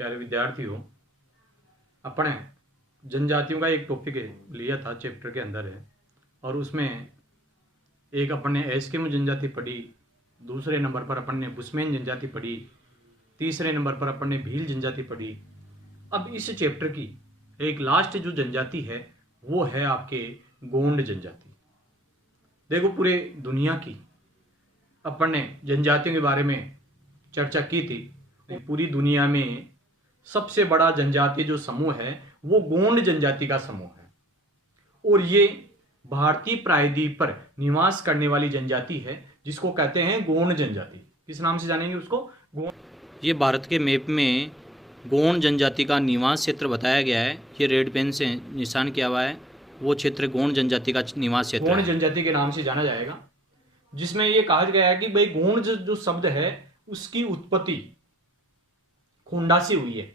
प्यारे विद्यार्थियों, अपने जनजातियों का एक टॉपिक लिया था चैप्टर के अंदर है, और उसमें एक अपन ने एस्किमो जनजाति पढ़ी, दूसरे नंबर पर अपन ने बुशमैन जनजाति पढ़ी, तीसरे नंबर पर अपन ने भील जनजाति पढ़ी। अब इस चैप्टर की एक लास्ट जो जनजाति है वो है आपके गोंड जनजाति। देखो, पूरे दुनिया की अपन ने जनजातियों के बारे में चर्चा की थी। पूरी दुनिया में सबसे बड़ा जनजाति जो समूह है वो गोंड जनजाति का समूह है, और ये भारतीय प्रायद्वीप पर निवास करने वाली जनजाति है जिसको कहते हैं गोंड जनजाति। किस नाम से जानेंगे उसको? गोंड। ये भारत के मैप में गोंड जनजाति का निवास क्षेत्र बताया गया है। ये रेड पेन से निशान किया हुआ है, वो क्षेत्र गोंड जनजाति का निवास क्षेत्र गोंड जनजाति के नाम से जाना जाएगा, जिसमें ये कहा गया है कि भाई गोंड जो शब्द है उसकी उत्पत्ति खोंडा से हुई है,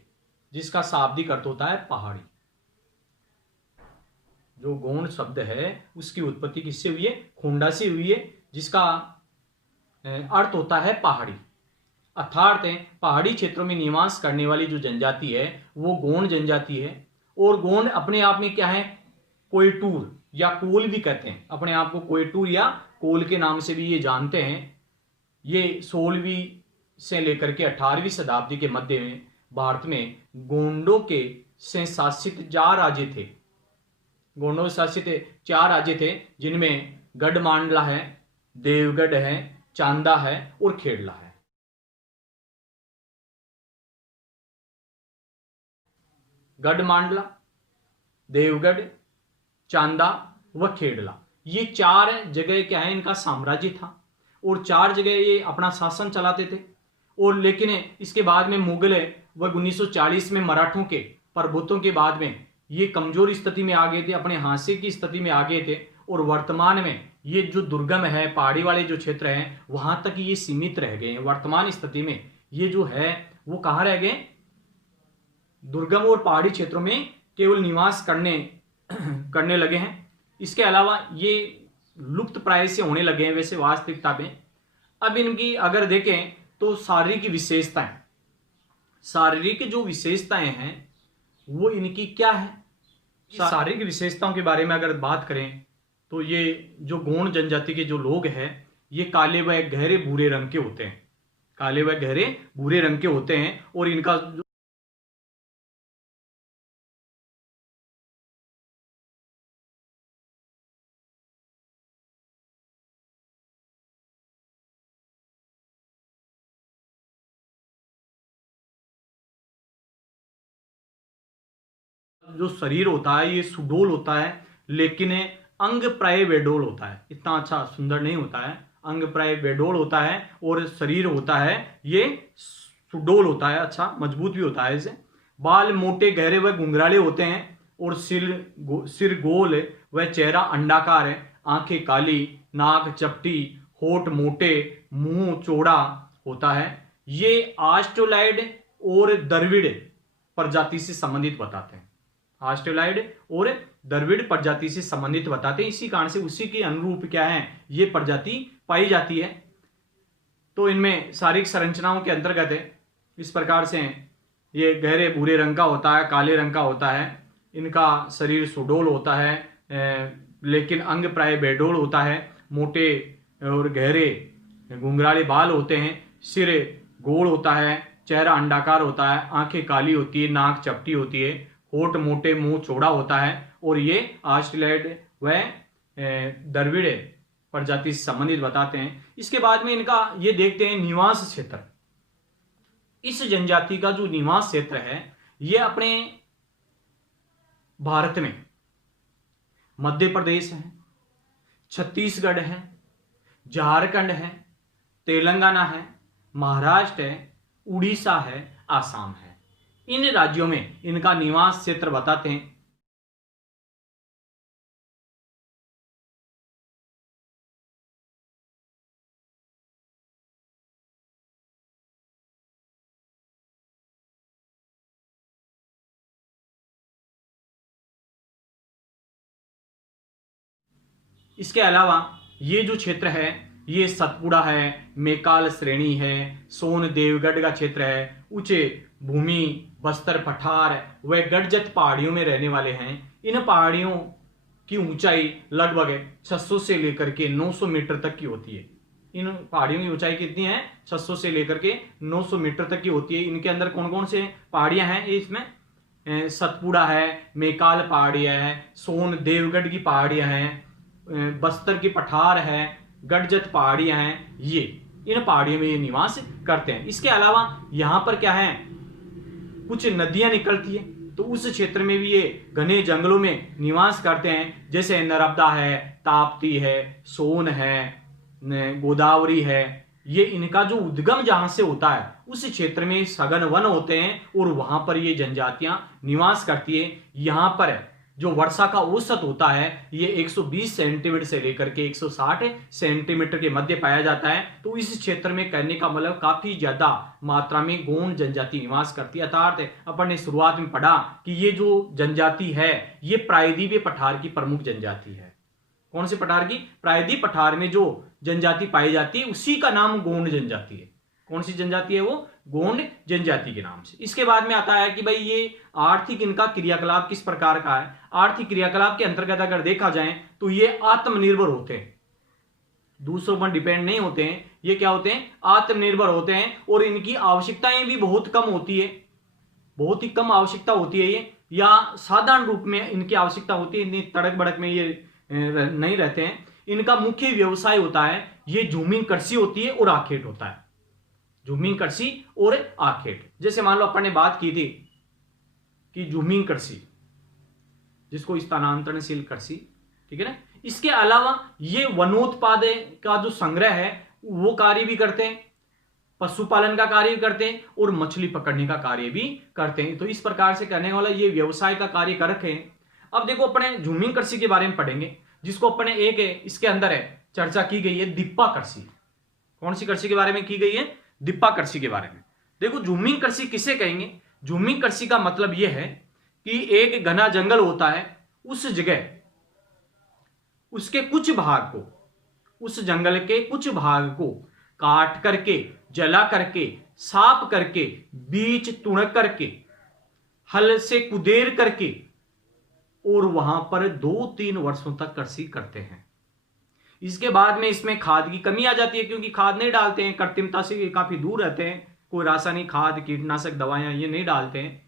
जिसका शाब्दिक अर्थ होता है पहाड़ी। जो गोंड शब्द है उसकी उत्पत्ति किससे हुई है? खोंडा से हुई है, जिसका अर्थ होता है पहाड़ी। अर्थात पहाड़ी क्षेत्रों में निवास करने वाली जो जनजाति है वो गोंड जनजाति है। और गोंड अपने आप में क्या है? कोयटूर या कोल भी कहते हैं। अपने आप को कोयटूर या कोल के नाम से भी ये जानते हैं। ये 16वीं से लेकर के 18वीं शताब्दी के मध्य में भारत में गोंडों के से शासित 4 राज्य थे। गोंडों शासित 4 राज्य थे, जिनमें गढ़मांडला है, देवगढ़ है, चांदा है और खेड़ला है। गढ़मांडला, देवगढ़, चांदा व खेड़ला, ये 4 जगह क्या है इनका साम्राज्य था, और 4 जगह ये अपना शासन चलाते थे। और लेकिन इसके बाद में मुगल व 1940 में मराठों के प्रभुत्व के बाद में ये कमजोर स्थिति में आ गए थे, अपने हाशिए की स्थिति में आ गए थे। और वर्तमान में ये जो दुर्गम है, पहाड़ी वाले जो क्षेत्र हैं, वहां तक ये सीमित रह गए हैं। वर्तमान स्थिति में ये जो है वो कहाँ रह गए? दुर्गम और पहाड़ी क्षेत्रों में केवल निवास करने लगे हैं। इसके अलावा ये लुप्त प्राय से होने लगे हैं वैसे वास्तविकता में। अब इनकी अगर देखें तो शारीरिक जो विशेषताएं हैं वो इनकी क्या है? शारीरिक विशेषताओं के बारे में अगर बात करें तो ये जो गोंड जनजाति के जो लोग हैं ये काले व गहरे भूरे रंग के होते हैं। काले व गहरे भूरे रंग के होते हैं, और इनका जो शरीर होता है ये सुडोल होता है, लेकिन अंग प्राय बेडोल होता है। इतना अच्छा सुंदर नहीं होता है, अंग प्राय बेडोल होता है। और शरीर होता है ये सुडोल होता है, अच्छा मजबूत भी होता है। इसे बाल मोटे गहरे व घुंघराले होते हैं, और सिर गोल व चेहरा अंडाकार है। आंखें काली, नाक चपटी, होठ मोटे, मुंह चौड़ा होता है। ये ऑस्ट्रेलोइड और द्रविड़ प्रजाति से संबंधित बताते हैं। ऑस्ट्रेलोइड और द्रविड़ प्रजाति से संबंधित बताते हैं। इसी कारण से उसी के अनुरूप क्या है ये प्रजाति पाई जाती है। तो इनमें शारीरिक संरचनाओं के अंतर्गत है इस प्रकार से ये गहरे भूरे रंग का होता है, काले रंग का होता है। इनका शरीर सुडोल होता है, लेकिन अंग प्राय बेडोल होता है। मोटे और गहरे घुंघराले बाल होते हैं, सिर गोल होता है, चेहरा अंडाकार होता है, आंखें काली होती है, नाक चपटी होती है, होठ मोटे, मुंह चौड़ा होता है। और ये ऑस्ट्रेलोइड व द्रविड़ प्रजाति से संबंधित बताते हैं। इसके बाद में इनका ये देखते हैं निवास क्षेत्र। इस जनजाति का जो निवास क्षेत्र है ये अपने भारत में मध्य प्रदेश है, छत्तीसगढ़ है, झारखंड है, तेलंगाना है, महाराष्ट्र है, उड़ीसा है, आसाम है। इन राज्यों में इनका निवास क्षेत्र बताते हैं। इसके अलावा ये जो क्षेत्र है ये सतपुड़ा है, मेकाल श्रेणी है, सोन देवगढ़ का क्षेत्र है, ऊंचे भूमि बस्तर पठार व गडजत पहाड़ियों में रहने वाले हैं। इन पहाड़ियों की ऊंचाई लगभग 600 से लेकर के 900 मीटर तक की होती है। इन पहाड़ियों की ऊंचाई कितनी है? 600 से लेकर के 900 मीटर तक की होती है। इनके अंदर कौन कौन से पहाड़ियां हैं? इसमें सतपुड़ा है, मेकाल पहाड़ियां है, सोन देवगढ़ की पहाड़ियां हैं, बस्तर की पठार है, गडजत पहाड़ियां हैं। ये इन पहाड़ियों में ये निवास करते हैं। इसके अलावा यहां पर क्या है, कुछ नदियां निकलती है, तो उस क्षेत्र में भी ये घने जंगलों में निवास करते हैं। जैसे नर्मदा है, ताप्ती है, सोन है, गोदावरी है। ये इनका जो उद्गम जहां से होता है उस क्षेत्र में सघन वन होते हैं और वहां पर ये जनजातियां निवास करती है। यहां पर जो वर्षा का औसत होता है ये 120 सेंटीमीटर से लेकर के 160 सेंटीमीटर के मध्य पाया जाता है। तो इस क्षेत्र में कहने का मतलब काफी ज्यादा मात्रा में गोंड जनजाति निवास करती है। अर्थात अपन ने शुरुआत में पढ़ा कि ये जो जनजाति है ये प्रायद्वीपीय पठार की प्रमुख जनजाति है। कौन से पठार की? प्रायद्वीप पठार में जो जनजाति पाई जाती है उसी का नाम गोंड जनजाति है। कौन सी जनजाति है वो? गोंड जनजाति के नाम से। इसके बाद में आता है कि भाई ये आर्थिक इनका क्रियाकलाप किस प्रकार का है। आर्थिक क्रियाकलाप के अंतर्गत अगर देखा जाए तो ये आत्मनिर्भर होते हैं, दूसरों पर डिपेंड नहीं होते हैं। ये क्या होते हैं? आत्मनिर्भर होते हैं और इनकी आवश्यकताएं भी बहुत कम होती है, बहुत ही कम आवश्यकता होती है ये, या साधारण रूप में इनकी आवश्यकता होती है। इतनी तड़क भड़क में ये नहीं रहते हैं। इनका मुख्य व्यवसाय होता है ये झूमिंग कृषि होती है और आखेट होता है। झूमिंग कृषि और आखेट। जैसे मान लो अपन ने बात की थी कि झूमिंग कृषि जिसको स्थानांतरणशील कृषि, ठीक है ना। इसके अलावा ये वनोत्पाद का जो संग्रह है वो कार्य भी करते हैं, पशुपालन का कार्य भी करते हैं और मछली पकड़ने का कार्य भी करते हैं। तो इस प्रकार से करने वाला ये व्यवसाय का कार्य कर रखे हैं। अब देखो अपने झूमिंग कृषि के बारे में पढ़ेंगे, जिसको अपने एक इसके अंदर है चर्चा की गई है दिप्पा कृषि। कौन सी कृषि के बारे में की गई है? दिप्पा कृषि के बारे में। देखो झूमिंग कृषि किसे कहेंगे? झूमिंग कृषि का मतलब यह है कि एक घना जंगल होता है, उस जगह उसके कुछ भाग को, उस जंगल के कुछ भाग को काट करके, जला करके, साफ करके, बीज तुड़क करके, हल से कुदेर करके और वहां पर 2-3 वर्षों तक कृषि करते हैं। इसके बाद में इसमें खाद की कमी आ जाती है, क्योंकि खाद नहीं डालते हैं, कृत्रिमता से काफी दूर रहते हैं, कोई रासायनिक खाद, कीटनाशक दवाएं ये नहीं डालते हैं।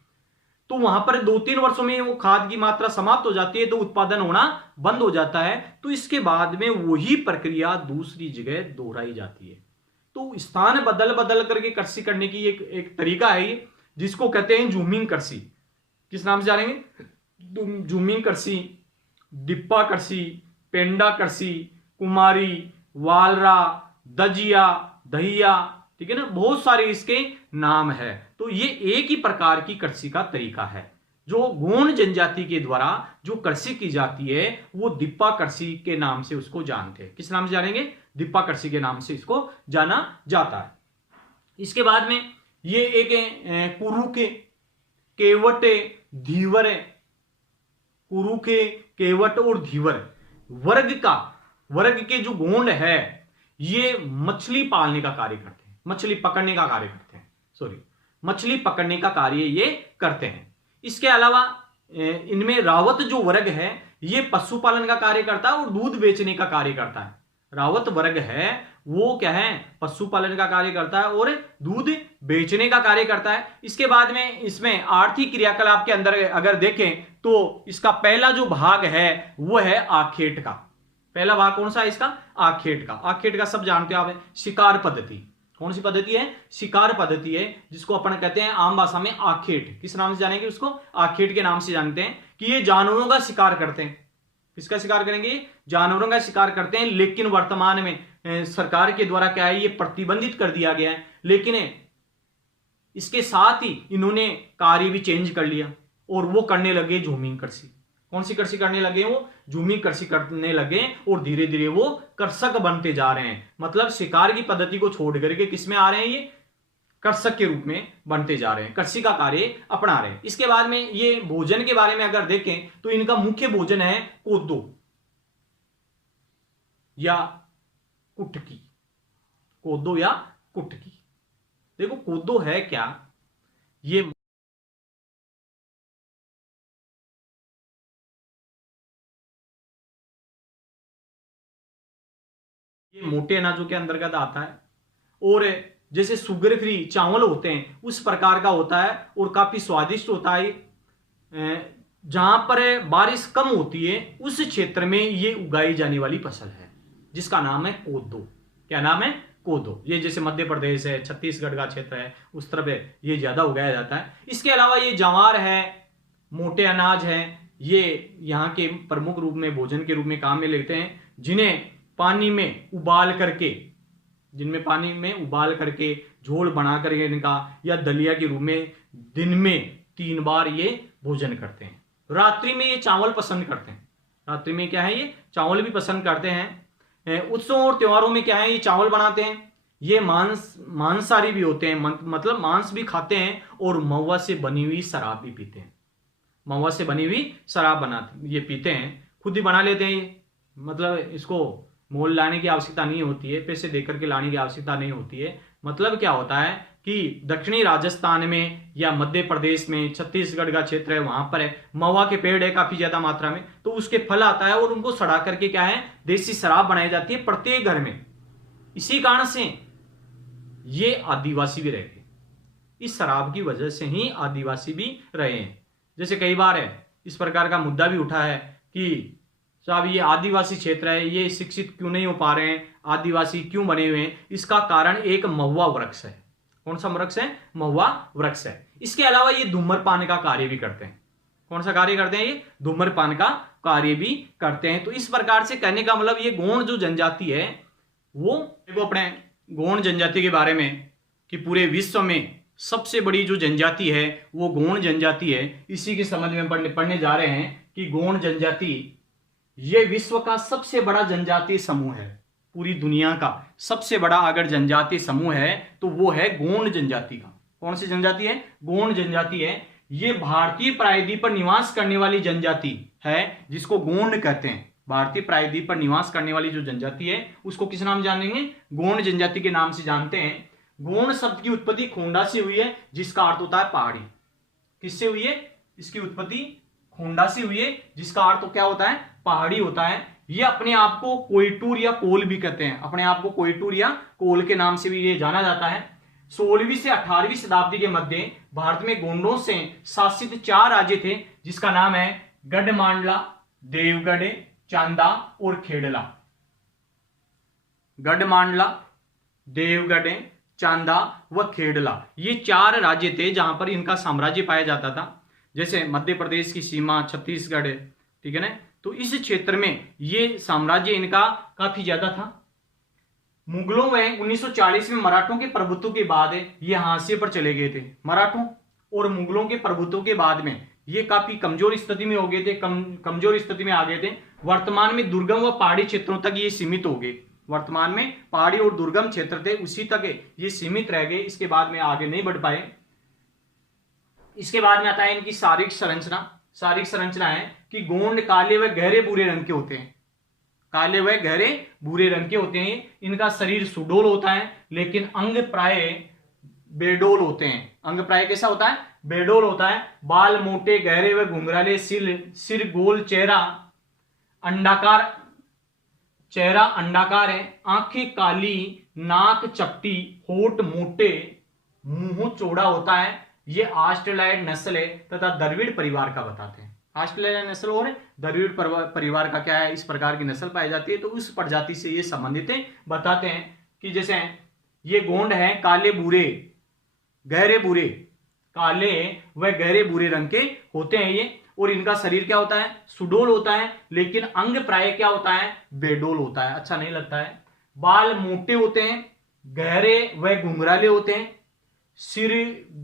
तो वहां पर 2-3 वर्षों में वो खाद की मात्रा समाप्त हो जाती है, तो उत्पादन होना बंद हो जाता है। तो इसके बाद में वही प्रक्रिया दूसरी जगह दोहराई जाती है। तो स्थान बदल बदल करके कृषि करने की एक तरीका है ये, जिसको कहते हैं झूमिंग कृषि। किस नाम से जानेंगे? झूमिंग कृषि, दिप्पा कृषि, पेंडा कृषि, कुमारी, वालरा, दजिया, दहिया, ठीक है ना, बहुत सारे इसके नाम है। तो ये एक ही प्रकार की कृषि का तरीका है। जो गोंड जनजाति के द्वारा जो कृषि की जाती है वो दिप्पा कृषि के नाम से उसको जानते हैं। किस नाम से जानेंगे? दिप्पा कृषि के नाम से इसको जाना जाता है। इसके बाद में ये एक कुरुके, केवटे, धीवर, कुरुके, केवट और धीवर वर्ग के जो गोंड है ये मछली पालने का कार्य करते हैं, मछली पकड़ने का कार्य करते हैं, मछली पकड़ने का कार्य ये करते हैं। इसके अलावा इनमें रावत जो वर्ग है ये पशुपालन का कार्य करता है और दूध बेचने का कार्य करता है। रावत वर्ग है वो क्या है? पशुपालन का कार्य करता है और दूध बेचने का कार्य करता है। इसके बाद में इसमें आर्थिक क्रियाकलाप के अंदर अगर देखें तो इसका पहला जो भाग है वो है आखेट का। पहला भाग कौन सा है इसका? आखेट का। आखेट का सब जानते हो आप, शिकार पद्धति। कौन सी पद्धति है? शिकार पद्धति है, जिसको अपन कहते हैं आम भाषा में आखेट। किस नाम से जानेंगे उसको? आखेट के नाम से जानते हैं कि ये जानवरों का शिकार करते हैं। किसका शिकार करेंगे? जानवरों का शिकार करते हैं। लेकिन वर्तमान में सरकार के द्वारा क्या है, ये प्रतिबंधित कर दिया गया है। लेकिन इसके साथ ही इन्होंने कार्य भी चेंज कर लिया और वो करने लगे झूमिंग कृषि। कौन सी कृषि करने लगे? वो झूमिंग कृषि करने लगे और धीरे धीरे वो कृषक बनते जा रहे हैं। मतलब शिकार की पद्धति को छोड़ करके किसमें आ रहे हैं? ये कृषक के रूप में बनते जा रहे हैं, कृषि का कार्य अपना रहे हैं। इसके बाद में ये भोजन के बारे में अगर देखें तो इनका मुख्य भोजन है कोदो या कुटकी। कोदो या कुटकी। देखो कोदो है क्या? ये ये मोटे अनाजों के अंतर्गत आता है। और जैसे शुगर फ्री चावल होते हैं उस प्रकार का होता है और काफी स्वादिष्ट होता है। जहां पर बारिश कम होती है उस क्षेत्र में ये उगाई जाने वाली फसल है जिसका नाम है कोदो। क्या नाम है? कोदो। ये जैसे मध्य प्रदेश है, छत्तीसगढ़ का क्षेत्र है, उस तरफ ये ज्यादा उगाया जाता है। इसके अलावा ये ज्वार है, मोटे अनाज है, ये यहाँ के प्रमुख रूप में भोजन के रूप में काम में लेते हैं, जिन्हें पानी में उबाल करके झोल बना करके इनका या दलिया के रूप में दिन में 3 बार ये भोजन करते हैं। रात्रि में ये चावल पसंद करते हैं। रात्रि में क्या है, ये चावल भी पसंद करते हैं। उत्सवों और त्योहारों में क्या है, ये चावल बनाते हैं। ये मांसाहारी भी होते हैं, मतलब मांस भी खाते हैं और महुआ से बनी हुई शराब भी पीते हैं। महुआ से बनी हुई शराब ये पीते हैं, खुद ही बना लेते हैं ये, मतलब इसको मोल लाने की आवश्यकता नहीं होती है, पैसे देकर के लाने की आवश्यकता नहीं होती है। मतलब क्या होता है कि दक्षिणी राजस्थान में या मध्य प्रदेश में, छत्तीसगढ़ का क्षेत्र है, वहां पर महुआ के पेड़ है काफी ज्यादा मात्रा में, तो उसके फल आता है और उनको सड़ा करके क्या है, देसी शराब बनाई जाती है प्रत्येक घर में। इसी कारण से ये आदिवासी भी रहे थे, इस शराब की वजह से ही आदिवासी भी रहे हैं। जैसे कई बार है इस प्रकार का मुद्दा भी उठा है कि साहब ये आदिवासी क्षेत्र है, ये शिक्षित क्यों नहीं हो पा रहे हैं, आदिवासी क्यों बने हुए हैं। इसका कारण एक महुआ वृक्ष है। कौन सा वृक्ष है? महुआ वृक्ष है। इसके अलावा ये धूम्रपान का कार्य भी करते हैं। कौन सा कार्य करते हैं? ये धूम्रपान का कार्य भी करते हैं। तो इस प्रकार से कहने का मतलब ये गोंड जो जनजाति है वो देखो अपने गोंड जनजाति के बारे में कि पूरे विश्व में सबसे बड़ी जो जनजाति है वो गोंड जनजाति है। इसी के संबंध में पढ़ने जा रहे हैं कि गोंड जनजाति ये विश्व का सबसे बड़ा जनजातीय समूह है। पूरी दुनिया का सबसे बड़ा अगर जनजातीय समूह है तो वो है गोंड जनजाति का। कौन सी जनजाति है? गोंड जनजाति है। ये भारतीय प्रायद्वीप पर निवास करने वाली जनजाति है जिसको गोंड कहते हैं। भारतीय प्रायद्वीप पर निवास करने वाली जो जनजाति है उसको किस नाम जानेंगे? गोंड जनजाति के नाम से जानते हैं। गोंड शब्द की उत्पत्ति खोंडा से हुई है जिसका अर्थ होता है पहाड़ी। किससे हुई है? इसकी उत्पत्ति खोंडा से हुई है जिसका अर्थ तो क्या होता है? पहाड़ी होता है। ये अपने आप को कोयटूर या कोल भी कहते हैं। अपने आप को कोयटूर या कोल के नाम से भी ये जाना जाता है। 16वीं से 18वीं शताब्दी के मध्य भारत में गोंडों से शासित 4 राज्य थे जिसका नाम है गढ़मांडला, देवगढ़, चांदा और खेड़ला। गढ़मांडला, देवगढ़, चांदा व खेड़ला, ये 4 राज्य थे जहां पर इनका साम्राज्य पाया जाता था। जैसे मध्य प्रदेश की सीमा छत्तीसगढ़, ठीक है ना, तो इस क्षेत्र में ये साम्राज्य इनका काफी ज्यादा था। मुगलों में 1940 में मराठों के प्रभुत्व के बाद ये हाशिए पर चले गए थे। मराठों और मुगलों के प्रभुत्व के बाद में ये काफी कमजोर स्थिति में हो गए थे, कमजोर स्थिति में आ गए थे। वर्तमान में दुर्गम व पहाड़ी क्षेत्रों तक ये सीमित हो गए। वर्तमान में पहाड़ी और दुर्गम क्षेत्र थे उसी तक ये सीमित रह गए। इसके बाद में आगे नहीं बढ़ पाए। इसके बाद में आता है इनकी शारीरिक संरचना। शारीरिक संरचना है कि गोंड काले व गहरे भूरे रंग के होते हैं। काले व गहरे भूरे रंग के होते हैं। इनका शरीर सुडोल होता है लेकिन अंग प्राय बेडोल होते हैं। अंग प्राय कैसा होता है? बेडोल होता है। बाल मोटे गहरे व घुंघराले, सिर गोल, चेहरा अंडाकार है, आंखें काली, नाक चपटी, होठ मोटे, मुंह चौड़ा होता है। ये ऑस्ट्रेलाइड नस्ल है तथा द्रविड़ परिवार का बताते हैं। ऑस्ट्रेलिया नस्ल और द्रविड़ परिवार का क्या है, इस प्रकार की नस्ल पाई जाती है। तो उस प्रजाति से ये संबंधित है। बताते हैं कि जैसे ये गोंड है काले भूरे गहरे भूरे, काले व गहरे भूरे रंग के होते हैं ये। और इनका शरीर क्या होता है? सुडोल होता है लेकिन अंग प्राय क्या होता है? बेडोल होता है। अच्छा नहीं लगता है। बाल मोटे होते हैं, गहरे व घुंघराले होते हैं, सिर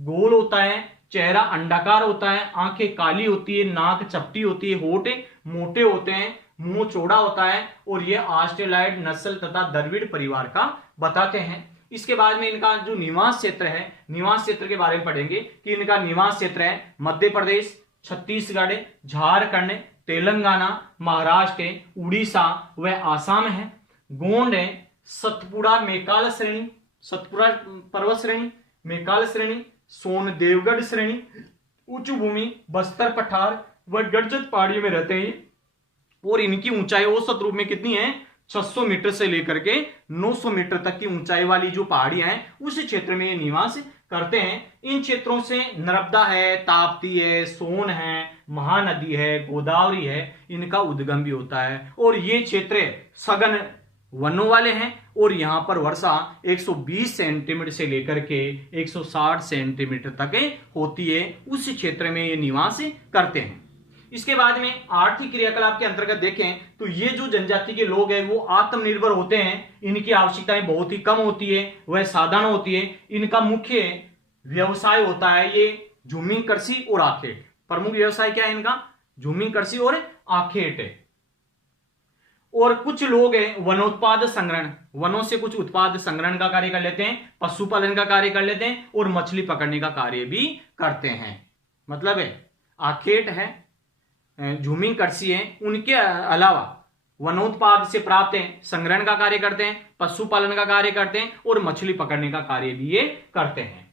गोल होता है, चेहरा अंडाकार होता है, आंखें काली होती है, नाक चपटी होती है, होठ मोटे होते हैं, मुंह चौड़ा होता है और ये ऑस्ट्रेलाइड नस्ल तथा द्रविड़ परिवार का बताते हैं। इसके बाद में इनका जो निवास क्षेत्र है, निवास क्षेत्र के बारे में पढ़ेंगे कि इनका निवास क्षेत्र है मध्य प्रदेश, छत्तीसगढ़, झारखंड, तेलंगाना, महाराष्ट्र, उड़ीसा व आसाम है। गोंड है सतपुड़ा मेकाल श्रेणी, सतपुड़ा पर्वत श्रेणी, मेकाल श्रेणी, सोन देवगढ़ श्रेणी, उच्च भूमि, बस्तर पठार व गडजत पहाड़ियों में रहते हैं। और इनकी ऊंचाई औसत रूप में कितनी है? 600 मीटर से लेकर के 900 मीटर तक की ऊंचाई वाली जो पहाड़ियां हैं उस क्षेत्र में ये निवास करते हैं। इन क्षेत्रों से नर्मदा है, ताप्ती है, सोन है, महानदी है, गोदावरी है, इनका उद्गम भी होता है। और ये क्षेत्र सघन वनों वाले हैं और यहां पर वर्षा 120 सेंटीमीटर से लेकर के 160 सेंटीमीटर तक होती है। उस क्षेत्र में ये निवास करते हैं। इसके बाद में आर्थिक क्रियाकलाप के अंतर्गत देखें तो ये जो जनजाति के लोग हैं वो आत्मनिर्भर होते हैं। इनकी आवश्यकताएं बहुत ही कम होती है, वह साधारण होती है। इनका मुख्य व्यवसाय होता है ये झूमिंग कृषि और आखेट। प्रमुख व्यवसाय क्या है इनका? झूमिंग कृषि और आखेट है। और कुछ लोग हैं वनोत्पाद संग्रहण, वनों से कुछ उत्पाद संग्रहण का कार्य कर लेते हैं, पशुपालन का कार्य कर लेते हैं और मछली पकड़ने का कार्य भी करते हैं। मतलब है आखेट है, झूमिंग कृषि है, उनके अलावा वनोत्पाद से प्राप्त है संग्रहण का कार्य करते हैं, पशुपालन का कार्य करते हैं और मछली पकड़ने का कार्य भी ये करते हैं।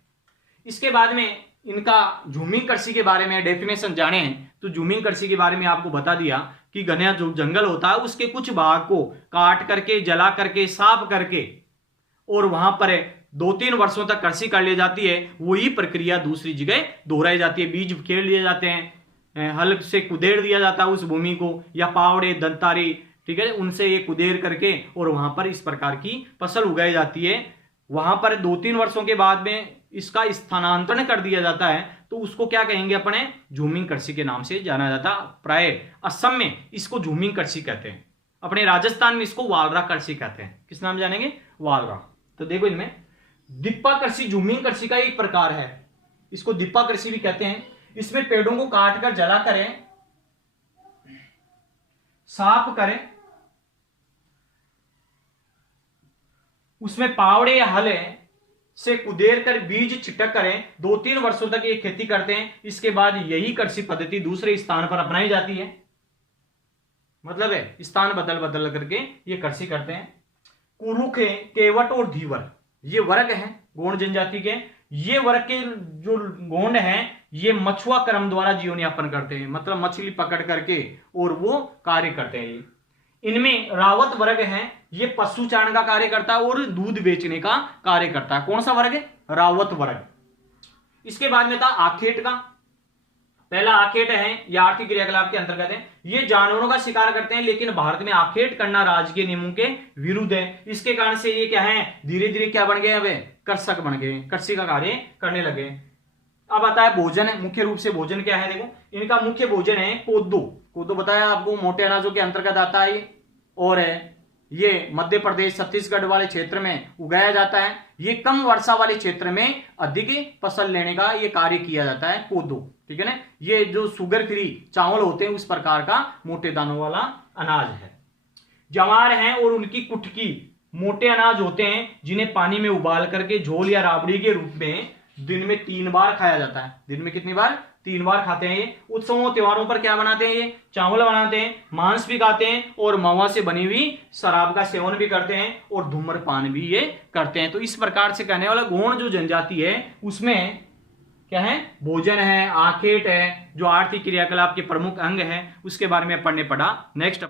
इसके बाद में इनका झूमिंग कृषि के बारे में डेफिनेशन जाने तो झूमिंग कृषि के बारे में आपको बता दिया कि घना जो जंगल होता है उसके कुछ भाग को काट करके, जला करके, साफ करके और वहां पर 2-3 वर्षों तक कृषि कर ली जाती है। वही प्रक्रिया दूसरी जगह दोहराई जाती है। बीज खेल लिए जाते हैं, हल से कुदेड़ दिया जाता है उस भूमि को, या पावड़े, दंतारी, ठीक है, उनसे ये कुदेड़ करके और वहां पर इस प्रकार की फसल उगाई जाती है। वहां पर 2-3 वर्षों के बाद में इसका स्थानांतरण कर दिया जाता है तो उसको क्या कहेंगे? अपने झूमिंग कृषि के नाम से जाना जाता। प्राय असम में इसको झूमिंग कृषि कहते हैं, अपने राजस्थान में इसको वालरा कृषि कहते हैं। किस नाम जानेंगे? वालरा। तो देखो इनमें दिप्पा कृषि झूमिंग कृषि का एक प्रकार है, इसको दिप्पा कृषि भी कहते हैं। इसमें पेड़ों को काट कर जला करें, साफ करें, उसमें पावड़े या हल से कुदेर कर बीज छिटक करें। 2-3 वर्षों तक ये खेती करते हैं। इसके बाद यही कृषि पद्धति दूसरे स्थान पर अपनाई जाती है। मतलब है स्थान बदल बदल करके ये कृषि करते हैं। कुरुख, केवट और धीवर ये वर्ग हैं गोंड जनजाति के। ये वर्ग के जो गोंड हैं ये मछुआ क्रम द्वारा जीवन यापन करते हैं, मतलब मछली पकड़ करके और वो कार्य करते हैं। इनमें रावत वर्ग है, ये पशु चारण का कार्य करता है और दूध बेचने का कार्य करता है। कौन सा वर्ग है? रावत वर्ग। इसके बाद में था आखेट का। पहला आखेट है, ये आर्थिक क्रियाकलाप के अंतर्गत है। ये जानवरों का शिकार करते हैं, लेकिन भारत में आखेट करना राज्य के नियमों के विरुद्ध है। इसके कारण से ये क्या है, धीरे धीरे क्या बन गए? अब कृषक बन गए, कृषि का कार्य करने लगे। अब आता है भोजन है। मुख्य रूप से भोजन क्या है? देखो इनका मुख्य भोजन है कोदो। कोदो बताया आपको, मोटे अनाजों के अंतर्गत आता है और ये मध्य प्रदेश, छत्तीसगढ़ वाले क्षेत्र में उगाया जाता है। ये कम वर्षा वाले क्षेत्र में अधिक फसल लेने का ये कार्य किया जाता है, कोदो। ठीक है ना, ये जो शुगर फ्री चावल होते हैं उस प्रकार का मोटे दानों वाला अनाज है। जवार है और उनकी कुटकी मोटे अनाज होते हैं जिन्हें पानी में उबाल करके झोल या राबड़ी के रूप में दिन में 3 बार खाया जाता है। दिन में कितनी बार? 3 बार खाते हैं ये। उत्सवों त्योहारों पर क्या बनाते हैं? ये चावल बनाते हैं, मांस भी खाते हैं और महुआ से बनी हुई शराब का सेवन भी करते हैं और धूम्रपान भी ये करते हैं। तो इस प्रकार से कहने वाला गोंड जो जनजाति है उसमें क्या है? भोजन है, आखेट है, जो आर्थिक क्रियाकलाप के प्रमुख अंग है, उसके बारे में पढ़ने पड़ा। नेक्स्ट